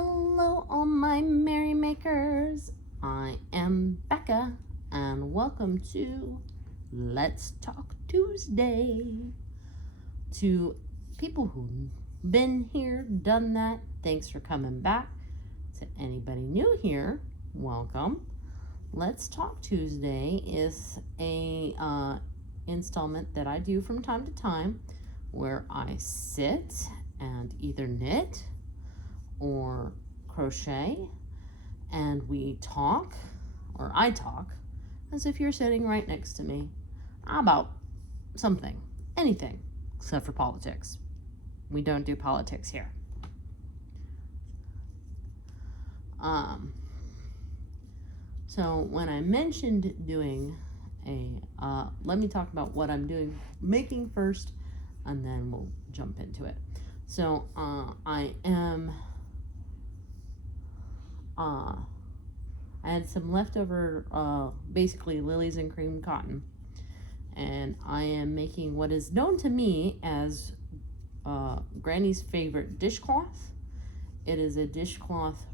Hello, all my merrymakers. I am Becca, and welcome to Let's Talk Tuesday. To people who've been here, done that, thanks for coming back. To anybody new here, welcome. Let's Talk Tuesday is a installment that I do from time to time where I sit and either knit or crochet, and we talk, or I talk, as if you're sitting right next to me, about something, anything, except for politics. We don't do politics here. So when I mentioned doing let me talk about what I'm making first, and then we'll jump into it. So I had some leftover, basically lilies and cream cotton, and I am making what is known to me as Granny's favorite dishcloth. It is a dishcloth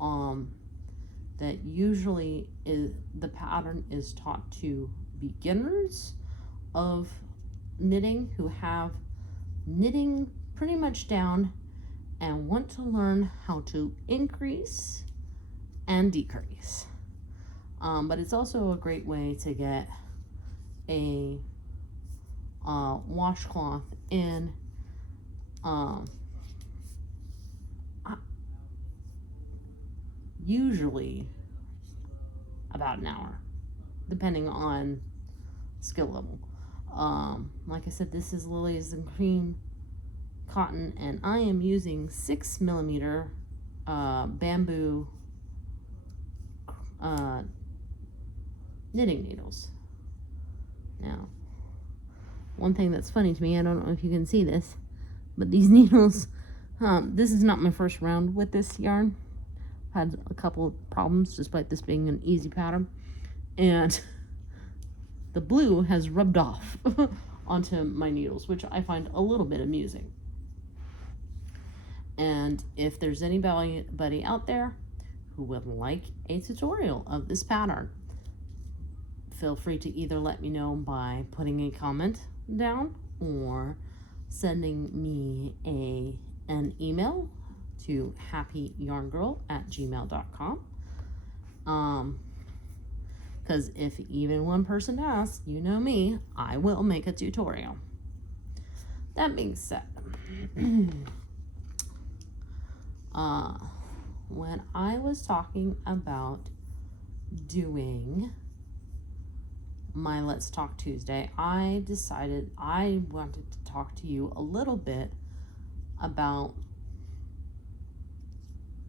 that usually the pattern is taught to beginners of knitting who have knitting pretty much down and want to learn how to increase and decrease. But it's also a great way to get a washcloth in usually about an hour, depending on skill level. Like I said, this is lilies and cream cotton, and I am using 6mm bamboo knitting needles. Now, one thing that's funny to me, I don't know if you can see this, but these needles, this is not my first round with this yarn. I've had a couple of problems despite this being an easy pattern, and the blue has rubbed off onto my needles, which I find a little bit amusing. And if there's anybody out there who would like a tutorial of this pattern, feel free to either let me know by putting a comment down or sending me an email to happyyarngirl@gmail.com. Because if even one person asks, you know me, I will make a tutorial. That being said, when I was talking about doing my Let's Talk Tuesday, I decided I wanted to talk to you a little bit about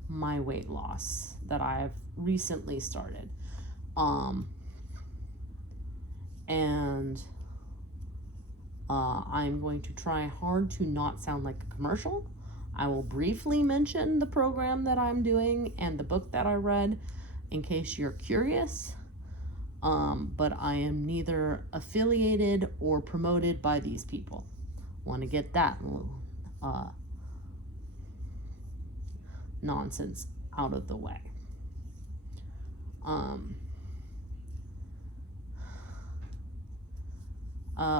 my weight loss that I've recently started. I'm going to try hard to not sound like a commercial. I will briefly mention the program that I'm doing and the book that I read in case you're curious. But I am neither affiliated or promoted by these people. Want to get that nonsense out of the way.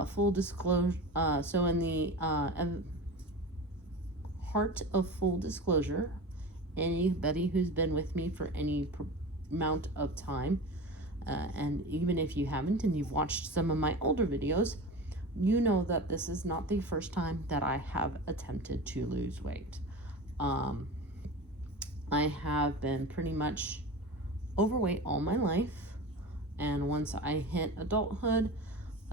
Full disclosure, so in the heart of full disclosure, anybody who's been with me for any amount of time, and even if you haven't and you've watched some of my older videos, you know that this is not the first time that I have attempted to lose weight. I have been pretty much overweight all my life, and once I hit adulthood,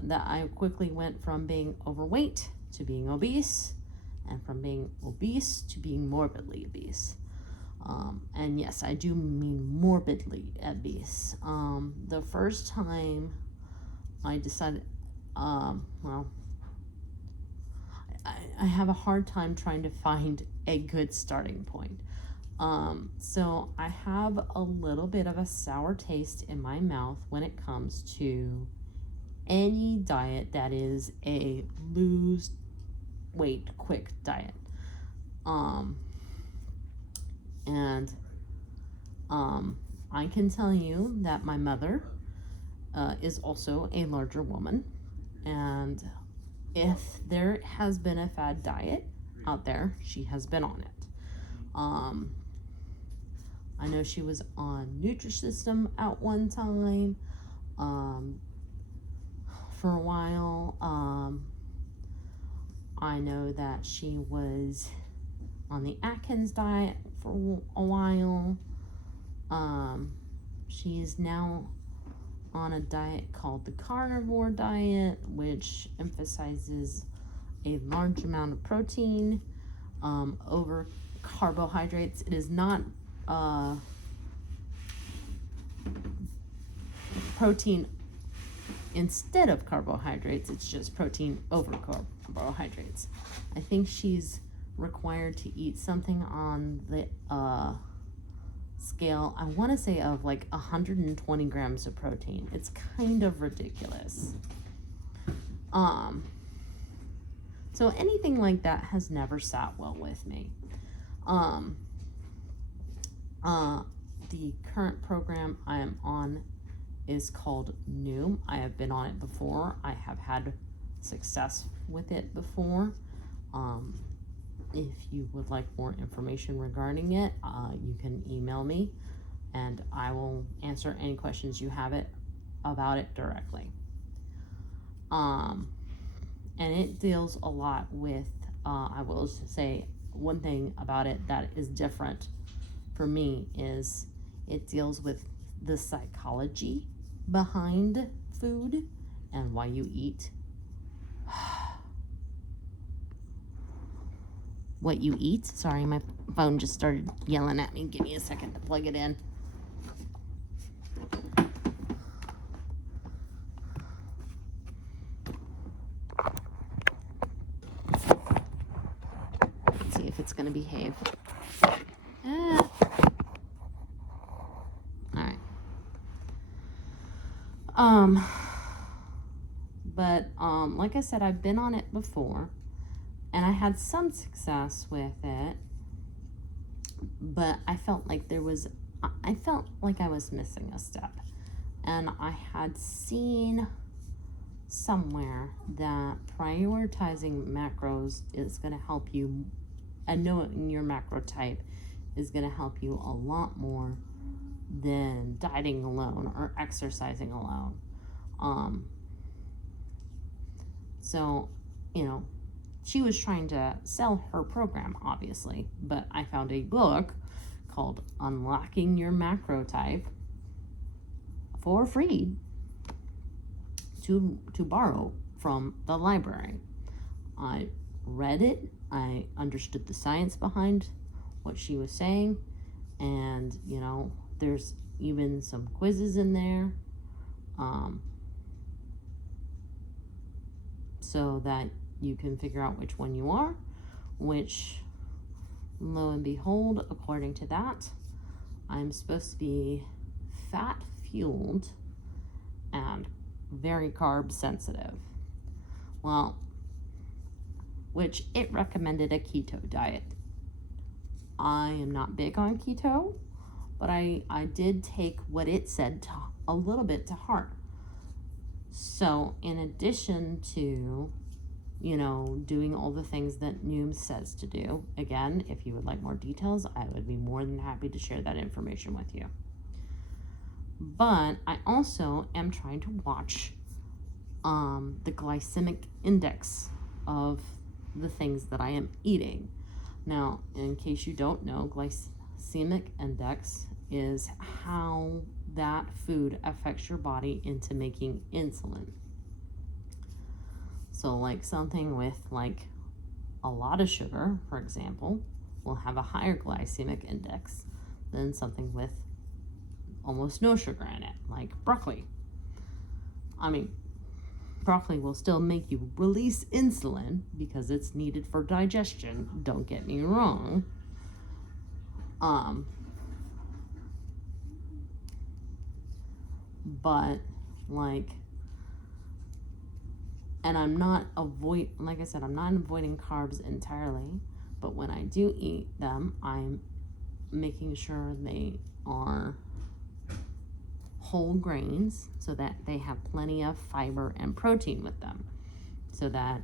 that I quickly went from being overweight to being obese, and from being obese to being morbidly obese. And yes, I do mean morbidly obese. The first time I decided, I have a hard time trying to find a good starting point. So I have a little bit of a sour taste in my mouth when it comes to any diet that is a lose weight quick diet. And And I can tell you that my mother is also a larger woman, and if there has been a fad diet out there, she has been on it. I know she was on Nutrisystem at one time, for a while. I know that she was on the Atkins diet for a while. She is now on a diet called the carnivore diet, which emphasizes a large amount of protein over carbohydrates. It is not protein instead of carbohydrates, it's just protein over carbohydrates. I think she's required to eat something on the scale, I want to say, of like 120 grams of protein. It's kind of ridiculous. So anything like that has never sat well with me. The current program I am on is called Noom. I have been on it before. I have had success with it before. If you would like more information regarding it, you can email me and I will answer any questions you have about it directly. And it deals a lot with, I will say one thing about it that is different for me is it deals with the psychology behind food and why you eat what you eat. Sorry, my phone just started yelling at me. Give me a second to plug it in. Let's see if it's going to behave. Like I said, I've been on it before and I had some success with it, but I felt like I was missing a step. And I had seen somewhere that prioritizing macros is going to help you, and knowing your macro type is going to help you a lot more than dieting alone or exercising alone. So, she was trying to sell her program, obviously, but I found a book called Unlocking Your Macro Type for free to borrow from the library. I read it, I understood the science behind what she was saying, and there's even some quizzes in there, so that you can figure out which one you are, which, lo and behold, according to that, I'm supposed to be fat fueled and very carb sensitive. Well, which it recommended a keto diet. I am not big on keto, but I did take what it said a little bit to heart. So in addition to, doing all the things that Noom says to do, again, if you would like more details, I would be more than happy to share that information with you. But I also am trying to watch the glycemic index of the things that I am eating. Now, in case you don't know, glycemic index is how that food affects your body into making insulin. So like something with like a lot of sugar, for example, will have a higher glycemic index than something with almost no sugar in it, like broccoli. Broccoli will still make you release insulin because it's needed for digestion, don't get me wrong. But and I'm not like I said, I'm not avoiding carbs entirely, but when I do eat them, I'm making sure they are whole grains so that they have plenty of fiber and protein with them, so that,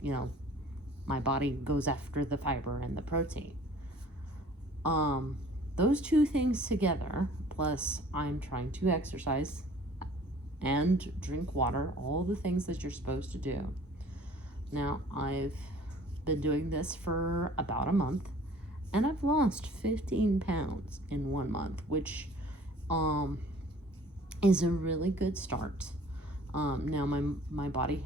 you know, my body goes after the fiber and the protein. Those two things together, plus I'm trying to exercise and drink water, all the things that you're supposed to do. Now, I've been doing this for about a month, and I've lost 15 pounds in 1 month, which is a really good start. Now my body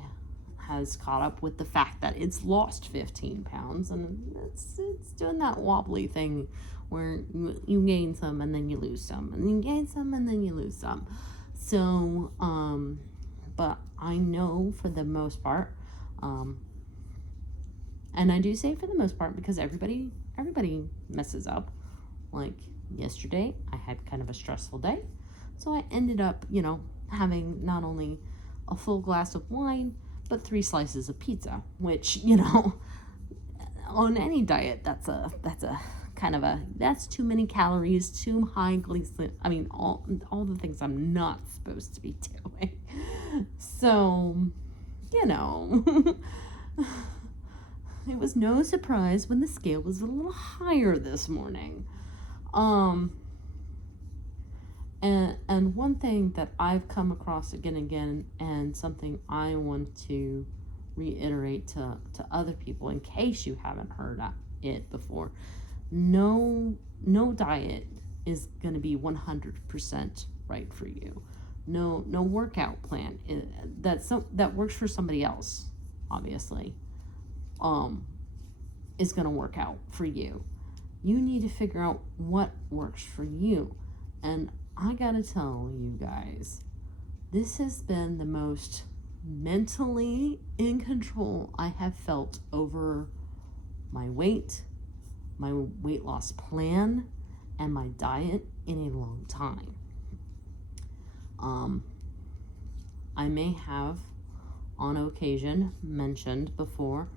has caught up with the fact that it's lost 15 pounds, and it's doing that wobbly thing where you gain some and then you lose some, and you gain some and then you lose some. So, but I know for the most part, and I do say for the most part because everybody messes up. Like yesterday, I had kind of a stressful day, so I ended up, you know, having not only a full glass of wine, but 3 slices of pizza, which, you know, on any diet, that's a kind of that's too many calories, too high glycemic. I mean, all the things I'm not supposed to be doing. So, you know, it was no surprise when the scale was a little higher this morning. And one thing that I've come across again and again, and something I want to reiterate to other people in case you haven't heard it before, no diet is going to be 100% right for you. No workout plan that works for somebody else, obviously, is going to work out for you. You need to figure out what works for you. And I gotta tell you guys, this has been the most mentally in control I have felt over my weight loss plan, and my diet in a long time. I may have on occasion mentioned before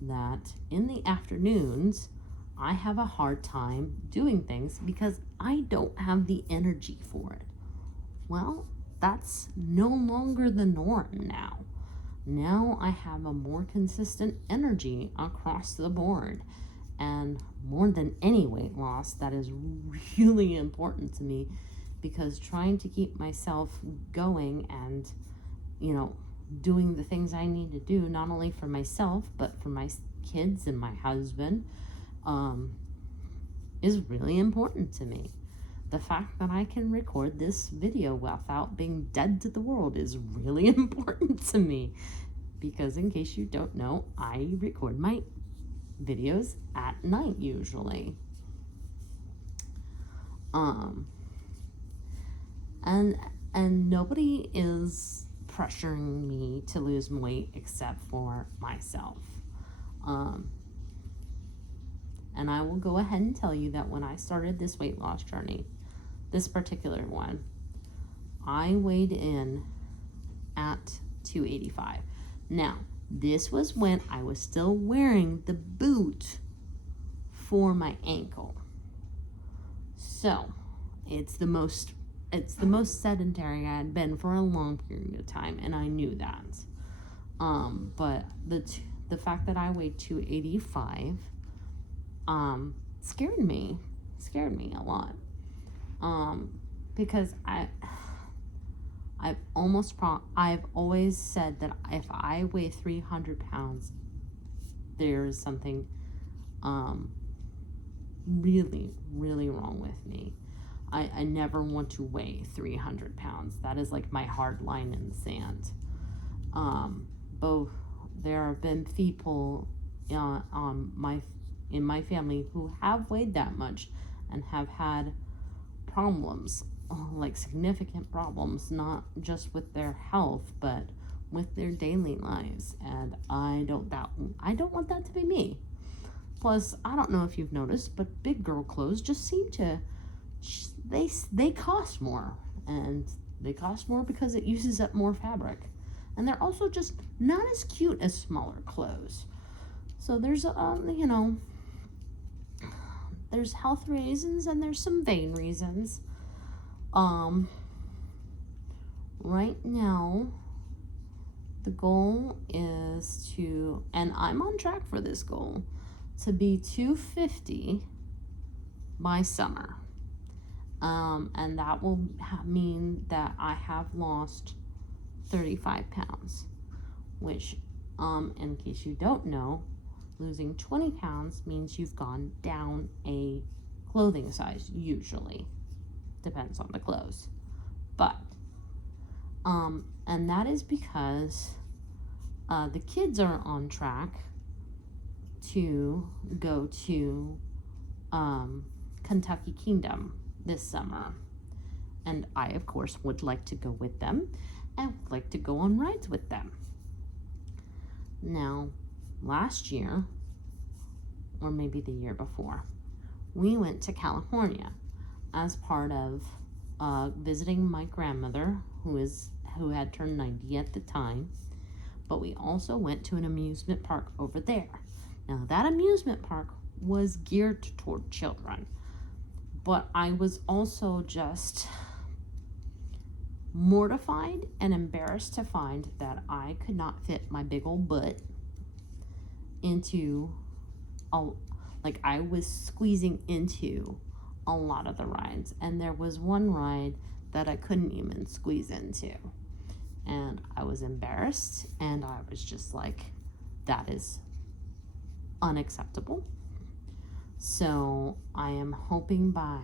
that in the afternoons I have a hard time doing things because I don't have the energy for it. Well, that's no longer the norm now. Now I have a more consistent energy across the board. And more than any weight loss, that is really important to me, because trying to keep myself going and, you know, doing the things I need to do, not only for myself, but for my kids and my husband, is really important to me. The fact that I can record this video without being dead to the world is really important to me, because in case you don't know, I record my videos at night usually. And nobody is pressuring me to lose weight except for myself. And I will go ahead and tell you that when I started this weight loss journey, this particular one, I weighed in at 285. Now, this was when I was still wearing the boot for my ankle. So, it's the most sedentary I had been for a long period of time, and I knew that. But the fact that I weighed 285 scared me a lot. Because I've always said that if I weigh 300 pounds, there is something really, really wrong with me. I never want to weigh 300 pounds. That is like my hard line in the sand. There have been people in my family who have weighed that much and have had problems, like significant problems, not just with their health, but with their daily lives. And I don't want that to be me. Plus, I don't know if you've noticed, but big girl clothes just seem to, they cost more, and they cost more because it uses up more fabric, and they're also just not as cute as smaller clothes. So there's there's health reasons and there's some vain reasons. Right now, the goal is to, and I'm on track for this goal, to be 250 by summer. And that will mean that I have lost 35 pounds, which, in case you don't know, losing 20 pounds means you've gone down a clothing size, usually. Depends on the clothes. But, and that is because the kids are on track to go to Kentucky Kingdom this summer. And I, of course, would like to go with them and would like to go on rides with them. Now, last year, or maybe the year before, we went to California as part of visiting my grandmother, who had turned 90 at the time. But we also went to an amusement park over there. Now, that amusement park was geared toward children, but I was also just mortified and embarrassed to find that I could not fit my big old butt into I was squeezing into a lot of the rides, and there was one ride that I couldn't even squeeze into, and I was embarrassed, and I was just like, that is unacceptable. So I am hoping by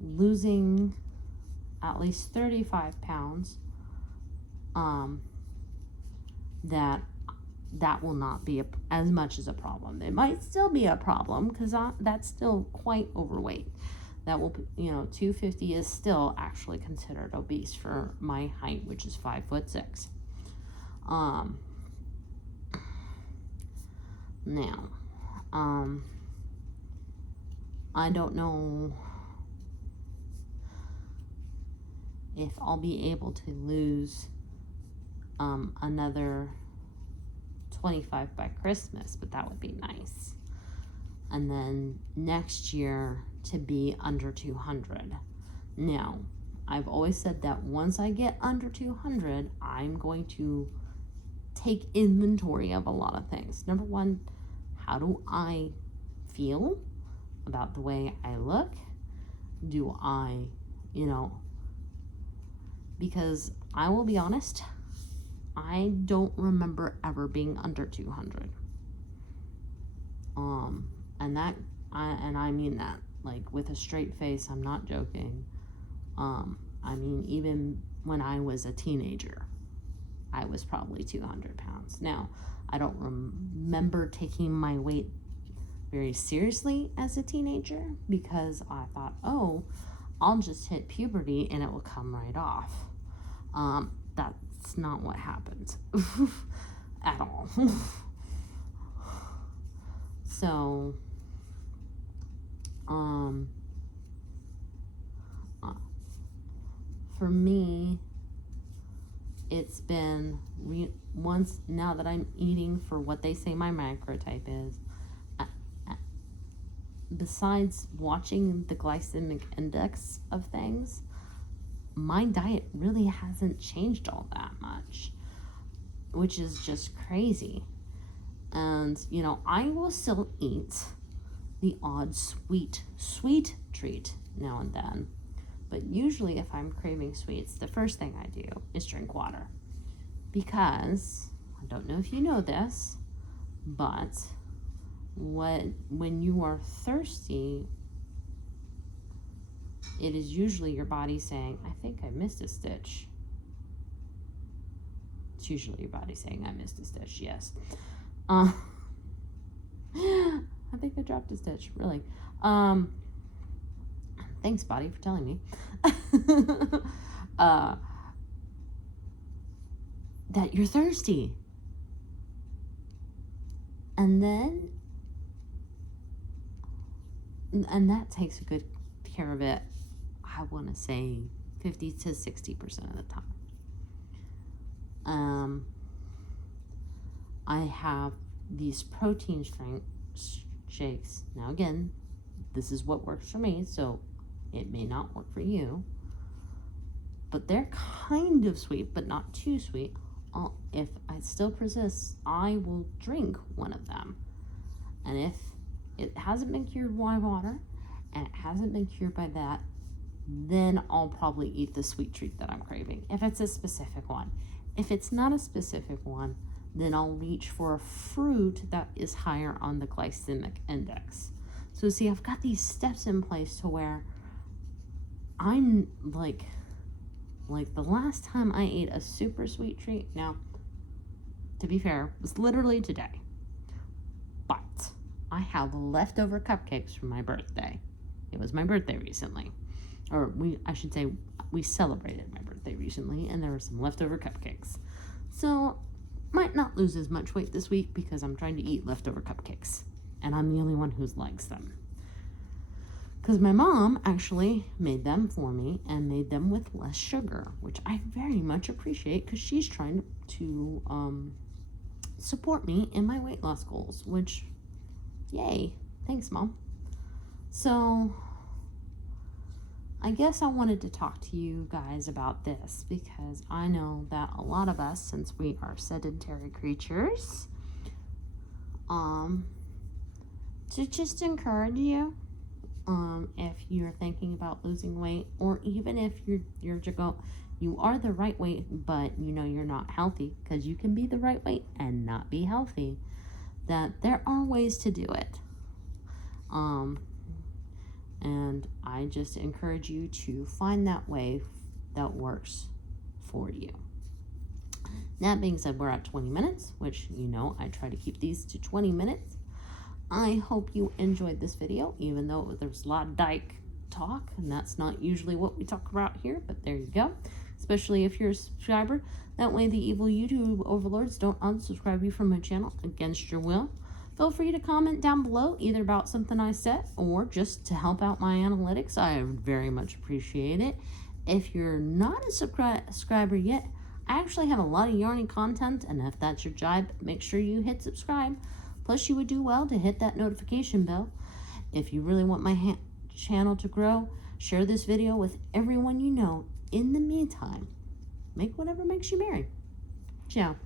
losing at least 35 pounds, that will not be as much as a problem. It might still be a problem because that's still quite overweight. That will, 250 is still actually considered obese for my height, which is 5'6". Now, I don't know if I'll be able to lose another 25 by Christmas, but that would be nice. And then next year to be under 200. Now, I've always said that once I get under 200, I'm going to take inventory of a lot of things. Number one, how do I feel about the way I look? Do I, because I will be honest, I don't remember ever being under 200. And I mean that, like, with a straight face. I'm not joking. I mean, even when I was a teenager, I was probably 200 pounds. Now, I don't remember taking my weight very seriously as a teenager because I thought, oh, I'll just hit puberty and it will come right off. That's not what happened at all. So, for me, it's been once now that I'm eating for what they say my macrotype is. Besides watching the glycemic index of things, my diet really hasn't changed all that much, which is just crazy. And, I will still eat the odd sweet treat now and then. But usually if I'm craving sweets, the first thing I do is drink water. Because, I don't know if you know this, but when you are thirsty, it is usually your body saying, I think I missed a stitch. It's usually your body saying, I missed a stitch, yes. I think I dropped a stitch, really. Thanks, body, for telling me. That you're thirsty. And that takes a good care of it, I want to say 50 to 60% of the time. I have these protein shakes. Now again, this is what works for me, so it may not work for you. But they're kind of sweet, but not too sweet. If it still persists, I will drink one of them. And if it hasn't been cured by water, and it hasn't been cured by that, then I'll probably eat the sweet treat that I'm craving, if it's a specific one. If it's not a specific one, then I'll reach for a fruit that is higher on the glycemic index. So see, I've got these steps in place to where I'm like the last time I ate a super sweet treat, now, to be fair, it was literally today. But I have leftover cupcakes from my birthday. It was my birthday recently. Or I should say, we celebrated my birthday recently, and there were some leftover cupcakes. So, might not lose as much weight this week because I'm trying to eat leftover cupcakes. And I'm the only one who likes them. Because my mom actually made them for me and made them with less sugar, which I very much appreciate because she's trying to support me in my weight loss goals, which, yay. Thanks, Mom. So, I guess I wanted to talk to you guys about this because I know that a lot of us, since we are sedentary creatures, to just encourage you, if you're thinking about losing weight, or even if you are the right weight, but you know you're not healthy, because you can be the right weight and not be healthy, that there are ways to do it. And I just encourage you to find that way that works for you. That being said, we're at 20 minutes, which, you know, I try to keep these to 20 minutes. I hope you enjoyed this video, even though there was a lot of dyke talk, and that's not usually what we talk about here, but there you go. Especially if you're a subscriber. That way the evil YouTube overlords don't unsubscribe you from my channel against your will. Feel free to comment down below, either about something I said or just to help out my analytics. I very much appreciate it. If you're not a subscriber yet, I actually have a lot of yarny content, and if that's your jibe, make sure you hit subscribe. Plus, you would do well to hit that notification bell. If you really want my channel to grow, share this video with everyone you know. In the meantime, make whatever makes you merry. Ciao.